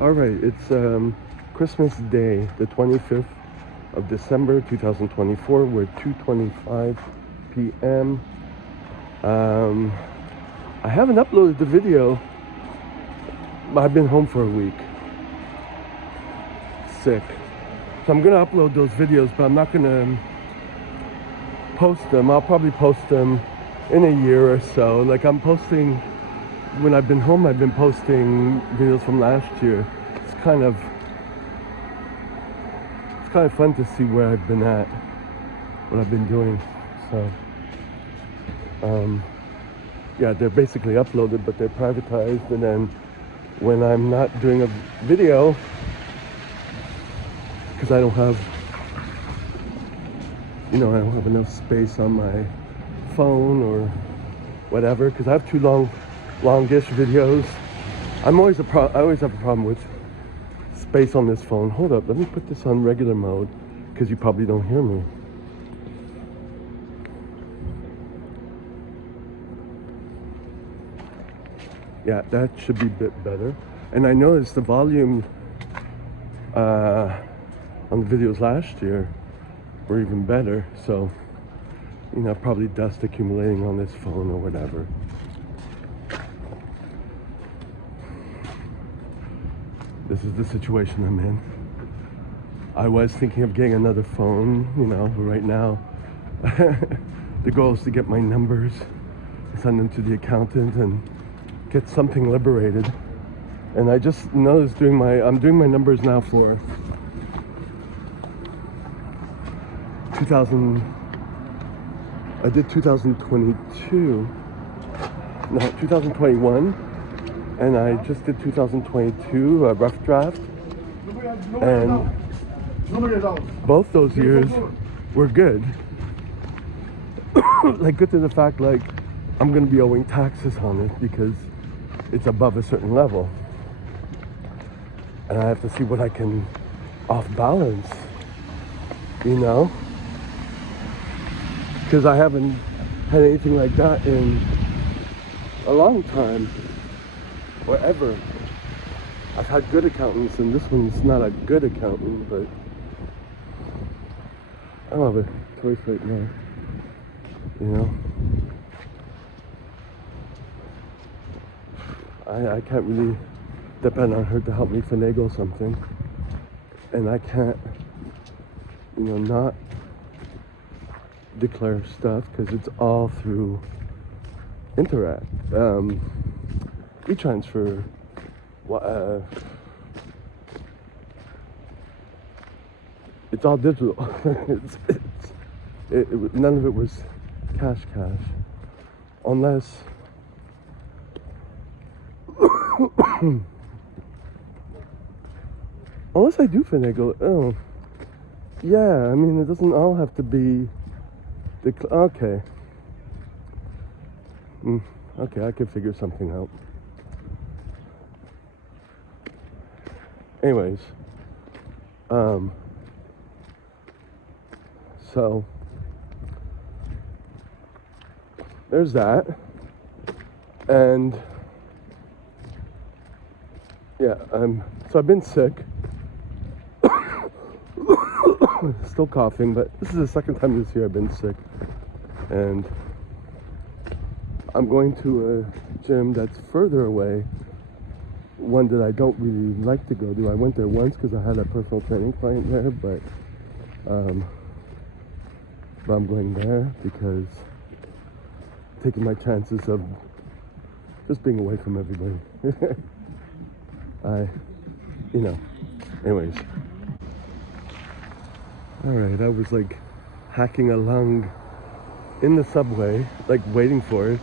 All right, it's Christmas Day, the 25th of December, 2024. We're 2:25 p.m. I haven't uploaded the video. I've been home for a week, sick. So I'm gonna upload those videos, but I'm not gonna post them. I'll probably post them in a year or so. Like I'm posting, when I've been home, I've been posting videos from last year. It's kind of fun to see where I've been at, what I've been doing. So, yeah, they're basically uploaded, but they're privatized. And then when I'm not doing a video, because I don't have, I don't have enough space on my phone or whatever, because I have too longish videos. I always have a problem with space on this phone. Hold up, let me put this on regular mode, because you probably don't hear me. Yeah, that should be a bit better. And I noticed the volume on the videos last year were even better. So, probably dust accumulating on this phone or whatever. This is the situation I'm in. I was thinking of getting another phone, right now. The goal is to get my numbers, send them to the accountant, and get something liberated. And I just noticed I'm doing my numbers now for I did 2022, 2021, and I just did 2022, a rough draft. And both those years were good. Like, good to the fact, like, I'm gonna be owing taxes on it because it's above a certain level. And I have to see what I can off balance, because I haven't had anything like that in a long time, or ever. I've had good accountants, and this one's not a good accountant, but I don't have a choice right now, I can't really depend on her to help me finagle something, and I can't, not declare stuff because it's all through Interac, e-transfer, it's all digital. None of it was cash, unless I do finagle. Oh, yeah. I mean, it doesn't all have to be. Okay. Okay, I can figure something out. Anyways, so there's that, and yeah, so I've been sick. Still coughing, but this is the second time this year I've been sick. And I'm going to a gym that's further away, one that I don't really like to go to. I went there once because I had a personal training client there, but I'm going there because taking my chances of just being away from everybody. Anyways. All right, I was like hacking along in the subway, like waiting for it.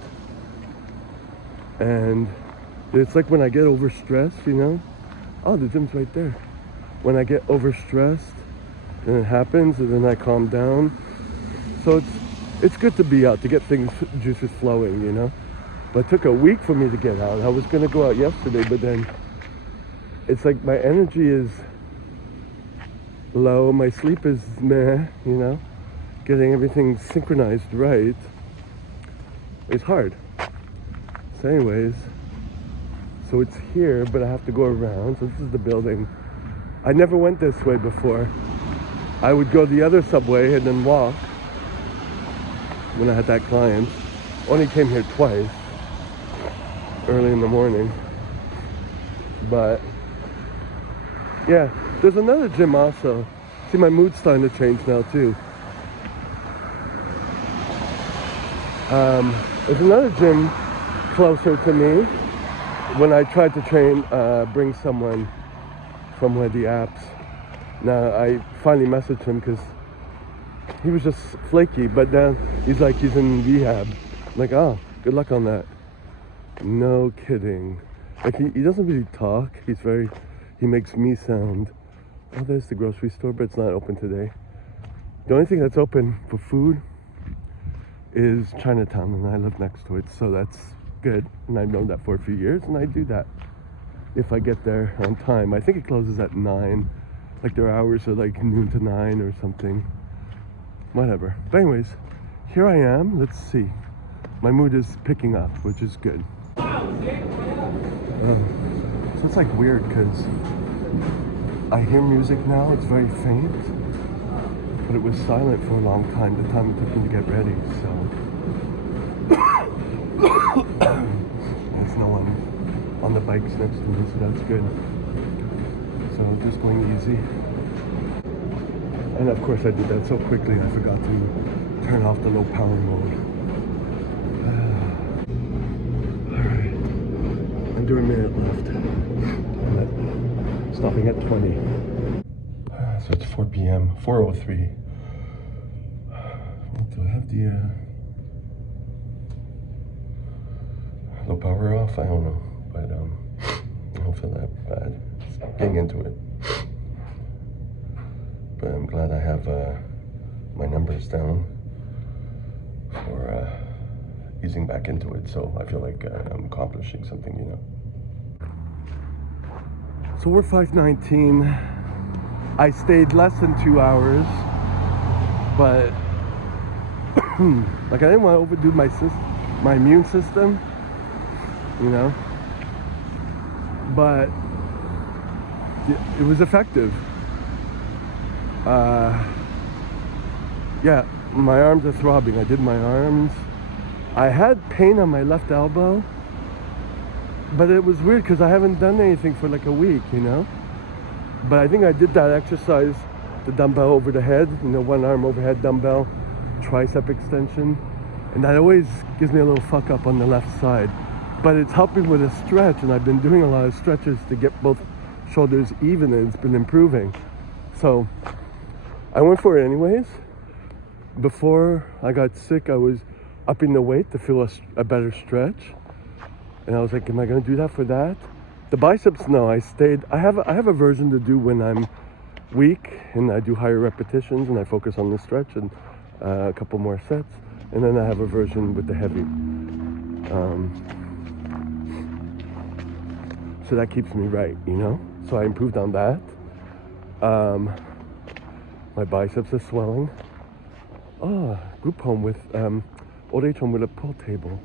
And it's like when I get overstressed, oh, the gym's right there. When I get overstressed, and it happens, and then I calm down. So it's good to be out, to get juices flowing, But it took a week for me to get out. I was gonna go out yesterday, but then it's like my energy is low, my sleep is meh, getting everything synchronized right is hard. So anyways, So it's here, but I have to go around. So this is the building. I never went this way before. I would go the other subway and then walk when I had that client. Only came here twice, early in the morning. But yeah, there's another gym also. See, my mood's starting to change now too. There's another gym closer to me. When I tried to bring someone from one of the apps. Now I finally messaged him because he was just flaky, but now he's like he's in rehab. I'm like, oh, good luck on that. No kidding. Like he doesn't really talk. He makes me sound. Oh, there's the grocery store, but it's not open today. The only thing that's open for food is Chinatown, and I live next to it, so that's good. And I've known that for a few years, and I do that if I get there on time. I think it closes at 9. Like their hours are like noon to 9 or something. Whatever. But anyways, here I am. Let's see. My mood is picking up, which is good. So it's like weird because I hear music now. It's very faint, but it was silent for a long time. The time it took me to get ready. So there's no one on the bikes next to me, so that's good. So just going easy. And of course I did that so quickly I forgot to turn off the low power mode. Alright. Under a minute left. Stopping at 20. So it's 4 p.m. 4:03. Do I have the low power off? I don't know. But I don't feel that bad. Just getting into it. But I'm glad I have my numbers down for easing back into it. So I feel like I'm accomplishing something, you know. So we're 5:19. I stayed less than 2 hours, but like I didn't want to overdo my immune system, you know. But it was effective. Yeah, my arms are throbbing. I did my arms. I had pain on my left elbow, but it was weird because I haven't done anything for like a week, you know. But I think I did that exercise, the dumbbell over the head, you know, one arm overhead dumbbell, tricep extension, and that always gives me a little fuck up on the left side. But it's helping with a stretch, and I've been doing a lot of stretches to get both shoulders even, and it's been improving. So I went for it anyways. Before I got sick, I was upping the weight to feel a better stretch, and I was like, am I going to do that for that? The biceps, no. I have a version to do when I'm weak, and I do higher repetitions, and I focus on the stretch and a couple more sets, and then I have a version with the heavy. So that keeps me right, you know? So I improved on that. My biceps are swelling. Oh, group home with, old age home with a pool table.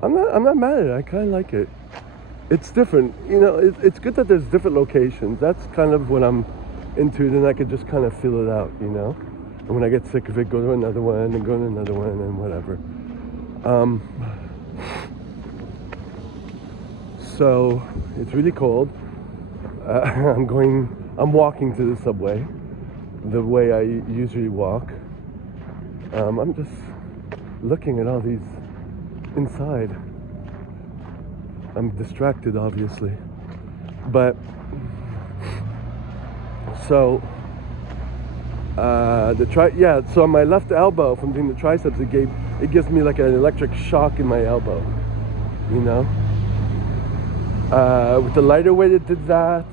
I'm not mad at it. I kind of like it. It's different, you know. It's good that there's different locations. That's kind of what I'm into. Then I could just kind of feel it out, you know. And when I get sick of it, go to another one, and go to another one, and whatever. So it's really cold. I'm walking to the subway the way I usually walk. I'm just looking at all these inside. I'm distracted, obviously. But so so on my left elbow from doing the triceps, it gives me like an electric shock in my elbow, you know. With the lighter weight it did that,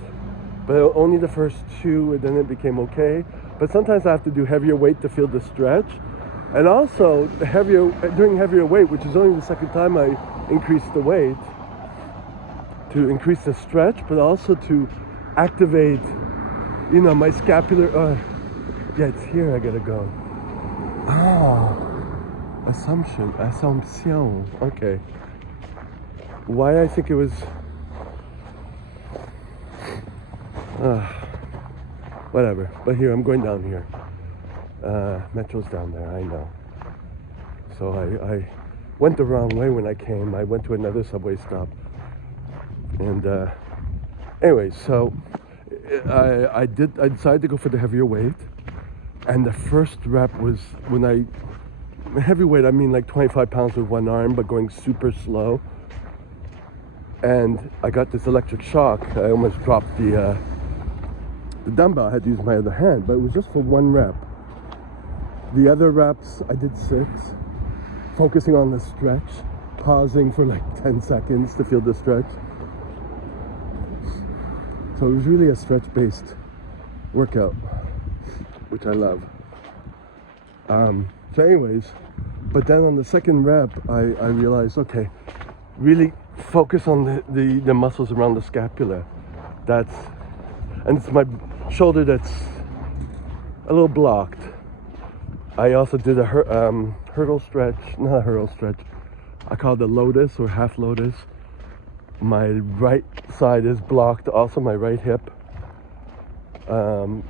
but only the first 2, and then it became okay. But sometimes I have to do heavier weight to feel the stretch, and also doing heavier weight, which is only the second time I increased the weight, to increase the stretch, but also to activate, you know, my scapular. Yeah, it's here I gotta go. Oh, Assumption. Okay. why I think it was, whatever. But here, I'm going down here. Metro's down there, I know. So I went the wrong way when I came. I went to another subway stop. And anyway, so I decided to go for the heavier weight. And the first rep was heavyweight, I mean like 25 pounds with one arm, but going super slow. And I got this electric shock. I almost dropped the dumbbell. I had to use my other hand, but it was just for one rep. The other reps, I did 6, focusing on the stretch, pausing for like 10 seconds to feel the stretch. So it was really a stretch-based workout, which I love. So anyways, but then on the second rep, I realized, okay, really focus on the muscles around the scapula. And it's my shoulder that's a little blocked. I also did a hurdle stretch, not a hurdle stretch. I call it the lotus or half lotus. My right side is blocked, also my right hip.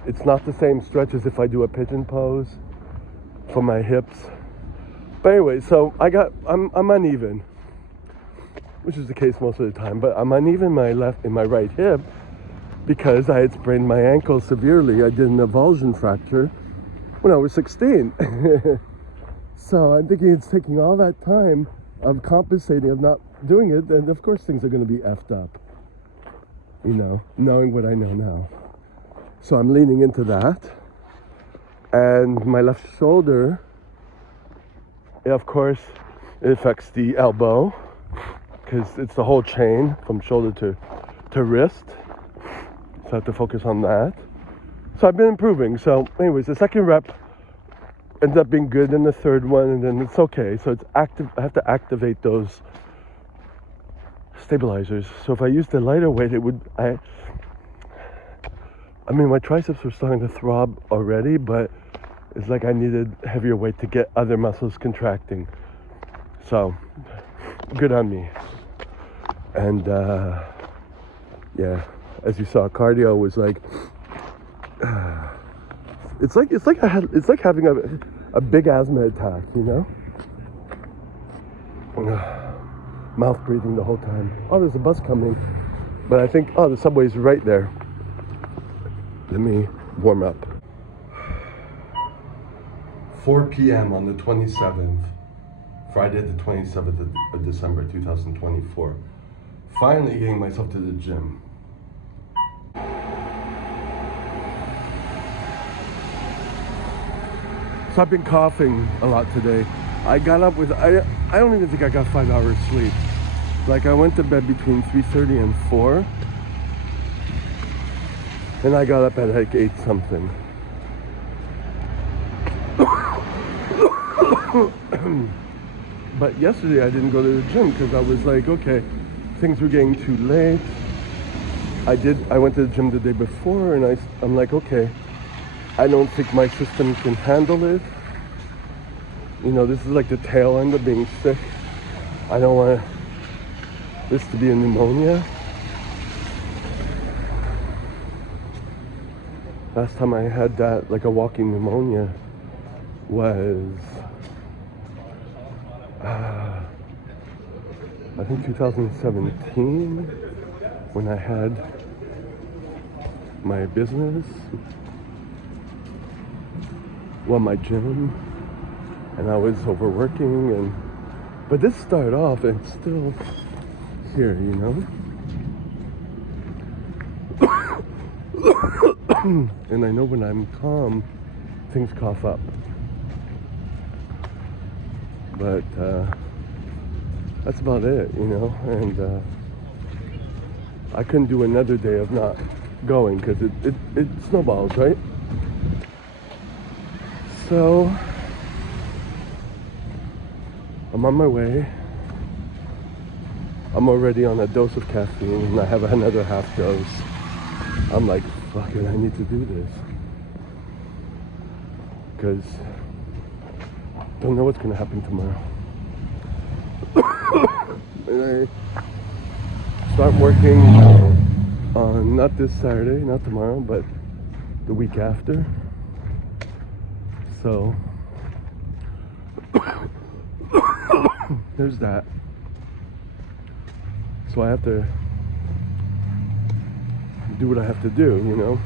It's not the same stretch as if I do a pigeon pose for my hips. But anyway, so I'm uneven, which is the case most of the time. But I'm uneven in my right hip because I had sprained my ankle severely. I did an avulsion fracture when I was 16. So I'm thinking it's taking all that time of compensating, of not doing it, and of course things are going to be effed up, you know, knowing what I know now. So I'm leaning into that, and my left shoulder, of course, it affects the elbow, because it's the whole chain from shoulder to wrist, so I have to focus on that. So I've been improving. So anyways, the second rep ended up being good, and the third one, and then it's okay. So it's active. I have to activate those stabilizers. So if I used the lighter weight, it would, I mean, my triceps were starting to throb already, but it's like I needed heavier weight to get other muscles contracting. So good on me. And yeah, as you saw, cardio was like, it's like having a big asthma attack, you know? Mouth breathing the whole time. Oh, there's a bus coming. But I think, oh, the subway's right there. Let me warm up. 4 p.m. on the 27th, Friday the 27th of December 2024. Finally getting myself to the gym. So I've been coughing a lot today. I got up with, I don't even think I got 5 hours sleep. Like I went to bed between 3:30 and 4. And I got up at like 8 something. But yesterday I didn't go to the gym because I was like, okay, things were getting too late. I went to the gym the day before, and I'm like, okay, I don't think my system can handle it. You know, this is like the tail end of being sick. I don't want this to be a pneumonia. Last time I had that, like a walking pneumonia, was I think 2017, when I had my business, well, my gym, and I was overworking, but this started off and it's still here, you know? And I know when I'm calm, things cough up. But that's about it, you know? And I couldn't do another day of not going because it snowballs, right? So I'm on my way. I'm already on a dose of caffeine and I have another half dose. I'm like, fuck it, I need to do this. Because I don't know what's going to happen tomorrow. And start working on not this Saturday, not tomorrow, but the week after. So there's that. So I have to do what I have to do, you know.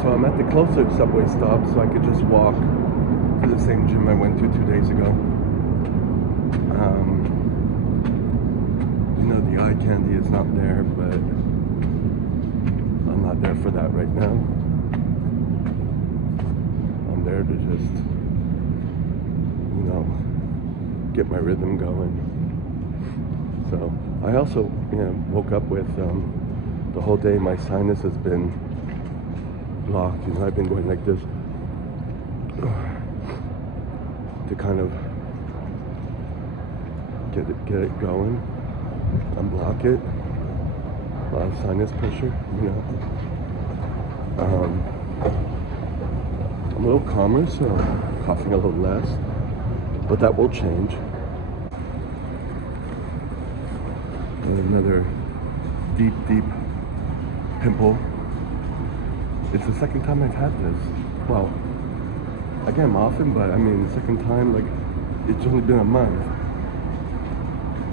So I'm at the closer subway stop, so I could just walk to the same gym I went to 2 days ago. You know, the eye candy is not there, but I'm not there for that right now. I'm there to just, you know, get my rhythm going. So I also, you know, woke up with the whole day my sinus has been blocked. You know, I've been going like this to kind of get it going, unblock it. A lot of sinus pressure, you know. I'm a little calmer, so I'm coughing a little less, but that will change. Another deep pimple. It's the second time I've had this. Well, I get them often, but I mean, the second time, like, it's only been a month.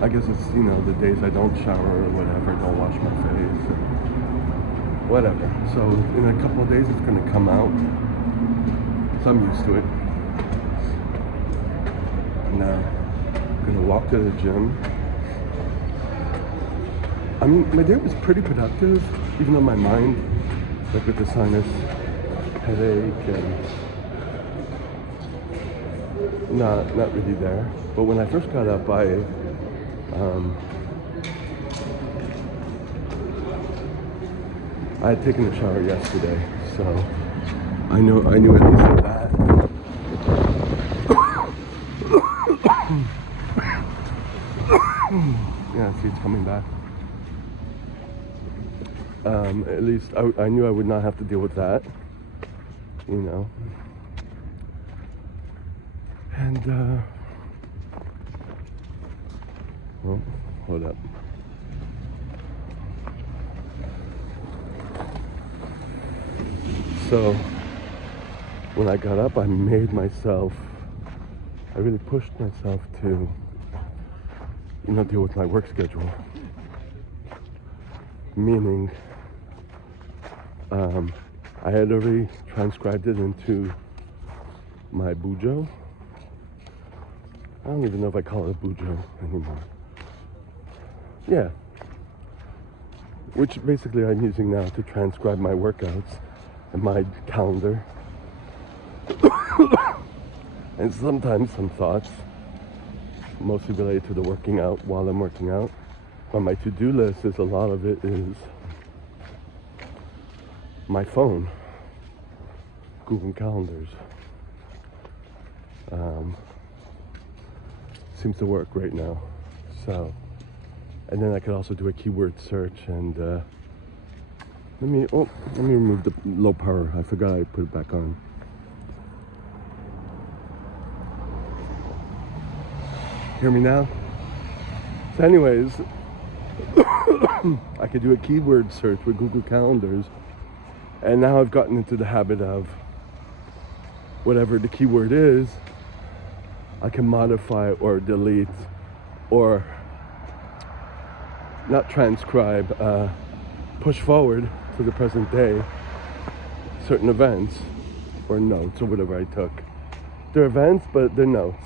I guess it's, you know, the days I don't shower or whatever, don't wash my face, or whatever. So in a couple of days, it's gonna come out. So I'm used to it. Now, I'm gonna walk to the gym. I mean, my day was pretty productive, even though my mind, like with the sinus headache and not really there. But when I first got up, I had taken a shower yesterday, so I knew at least of that. Yeah, see, it's coming back. At least I knew I would not have to deal with that, you know. And, well, hold up. So, when I got up, I really pushed myself to, you know, deal with my work schedule. Meaning, I had already transcribed it into my Bujo. I don't even know if I call it a Bujo anymore. Yeah. Which basically I'm using now to transcribe my workouts and my calendar. And sometimes some thoughts, mostly related to the working out while I'm working out. On my to-do list is a lot of it is my phone, Google Calendars. Seems to work right now. So, and then I could also do a keyword search and let me remove the low power. I forgot I put it back on. Hear me now? So anyways, I could do a keyword search with Google Calendars, and now I've gotten into the habit of whatever the keyword is, I can modify or delete or not transcribe, push forward to the present day certain events or notes or whatever I took. They're events, but they're notes.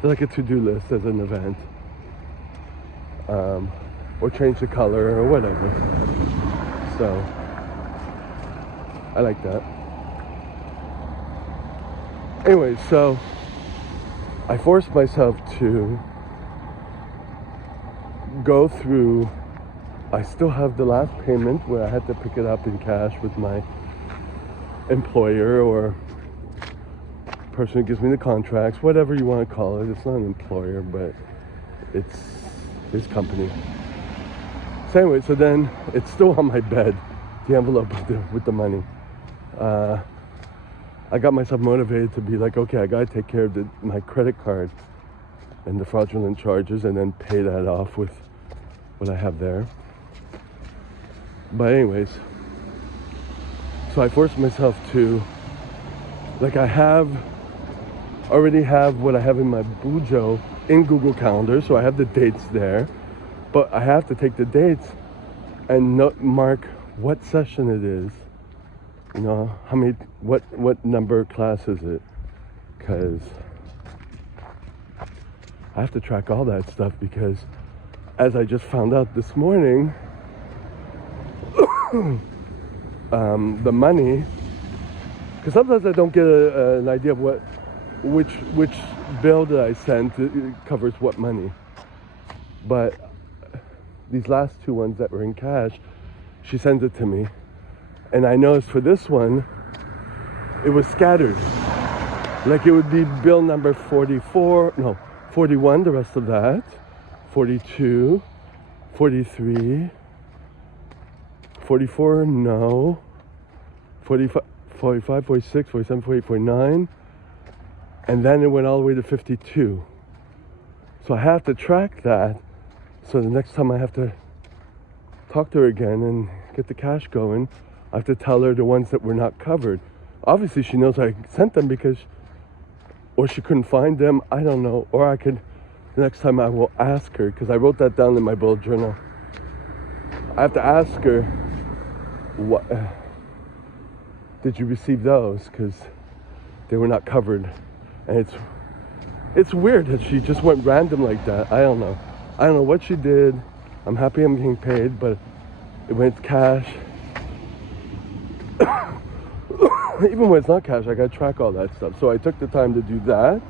They're like a to-do list as an event. Or change the color or whatever. So I like that. Anyway, so I forced myself to go through I still have the last payment where I had to pick it up in cash with my employer or person who gives me the contracts, whatever you want to call it. It's not an employer, but it's his company. So anyway, so then it's still on my bed, the envelope with the money. I got myself motivated to be like, okay, I gotta take care of my credit card and the fraudulent charges and then pay that off with what I have there. But anyways, so I forced myself to, like, already have what I have in my Bujo in Google Calendar, so I have the dates there, but I have to take the dates and mark what session it is, you know, how many, what number class is it, because I have to track all that stuff, because as I just found out this morning, the money, because sometimes I don't get an idea of which bill that I sent covers what money. But these last two ones that were in cash, she sends it to me. And I noticed for this one, it was scattered. Like it would be bill number 41, the rest of that, 42, 43, 44, no, 45, 46, 47, 48, 49, and then it went all the way to 52. So I have to track that, so the next time I have to talk to her again and get the cash going, I have to tell her the ones that were not covered. Obviously she knows I sent them or she couldn't find them, I don't know, or the next time I will ask her, because I wrote that down in my bullet journal. I have to ask her, what did you receive those? Because they were not covered. And it's weird that she just went random like that. I don't know what she did. I'm happy I'm getting paid, but it went cash. Even when it's not cash, I gotta track all that stuff. So I took the time to do that.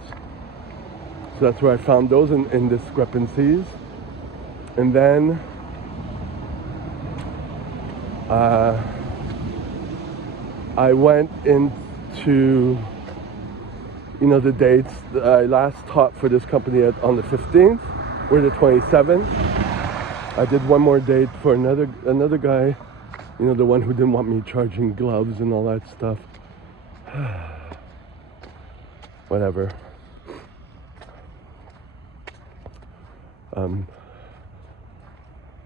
So that's where I found those in discrepancies. And then I went into, the dates that I last taught for this company on the 15th. We're the 27th. I did one more date for another guy, the one who didn't want me charging gloves and all that stuff. Whatever.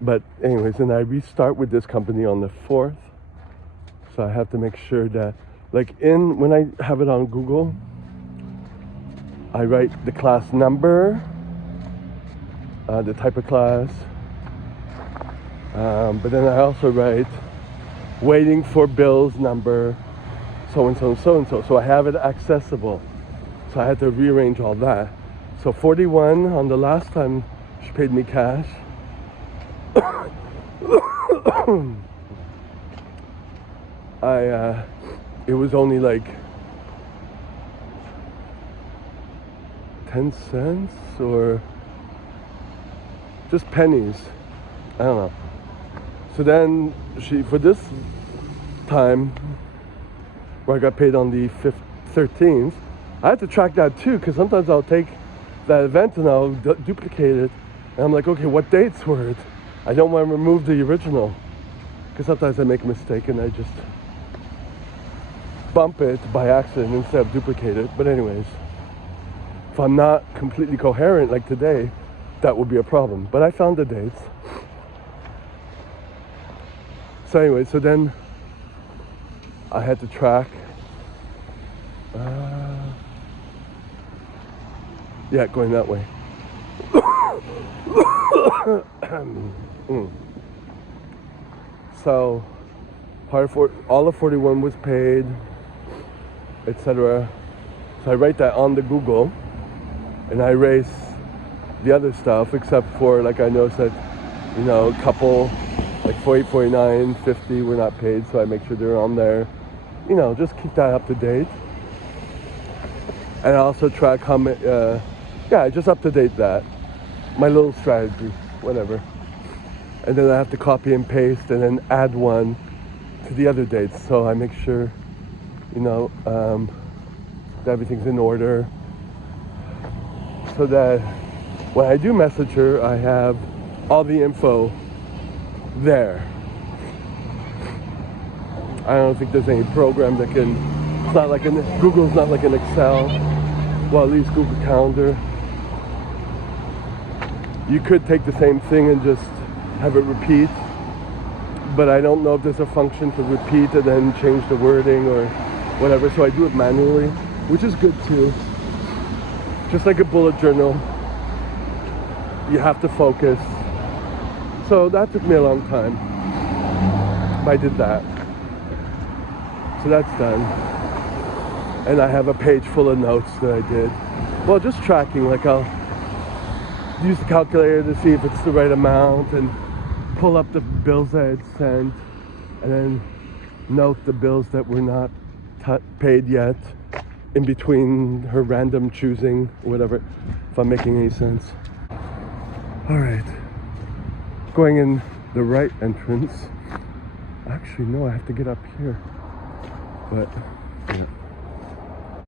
But anyways, and I restart with this company on the 4th. So I have to make sure that, when I have it on Google, I write the class number, the type of class, but then I also write waiting for bills number, so-and-so and so-and-so. So I have it accessible. So I had to rearrange all that. So 41 on the last time she paid me cash. It was only like 10 cents or just pennies. I don't know. So then for this time, where I got paid on the 13th, I had to track that too, because sometimes I'll take that event and I'll duplicate it. And I'm like, okay, what dates were it? I don't want to remove the original, because sometimes I make a mistake and I just bump it by accident instead of duplicate it. But anyways, if I'm not completely coherent like today, that would be a problem. But I found the dates. So anyway, so then I had to track. Yeah, going that way. So all of 41 was paid, etc. So I write that on the Google, and I erase the other stuff, except for, I noticed that, a couple, 48, 49, 50 were not paid, so I make sure they're on there. Just keep that up to date. And I also track how many, just up to date that. My little strategy, whatever. and then I have to copy and paste and then add one to the other dates. So I make sure, that everything's in order, so that when I do message her, I have all the info there. I don't think there's any program that can, it's not like Google's not like an Excel, well, at least Google Calendar. You could take the same thing and just have it repeat, but I don't know if there's a function to repeat and then change the wording or whatever, so I do it manually, which is good too. Just like a bullet journal, you have to focus. So that took me a long time, but I did that. So that's done. And I have a page full of notes that I did. Well, just tracking, like I'll use the calculator to see if it's the right amount and pull up the bills that I had sent and then note the bills that were not paid yet in between her random choosing, whatever, if I'm making any sense. All right, going in the right entrance. Actually, no, I have to get up here. But, yeah.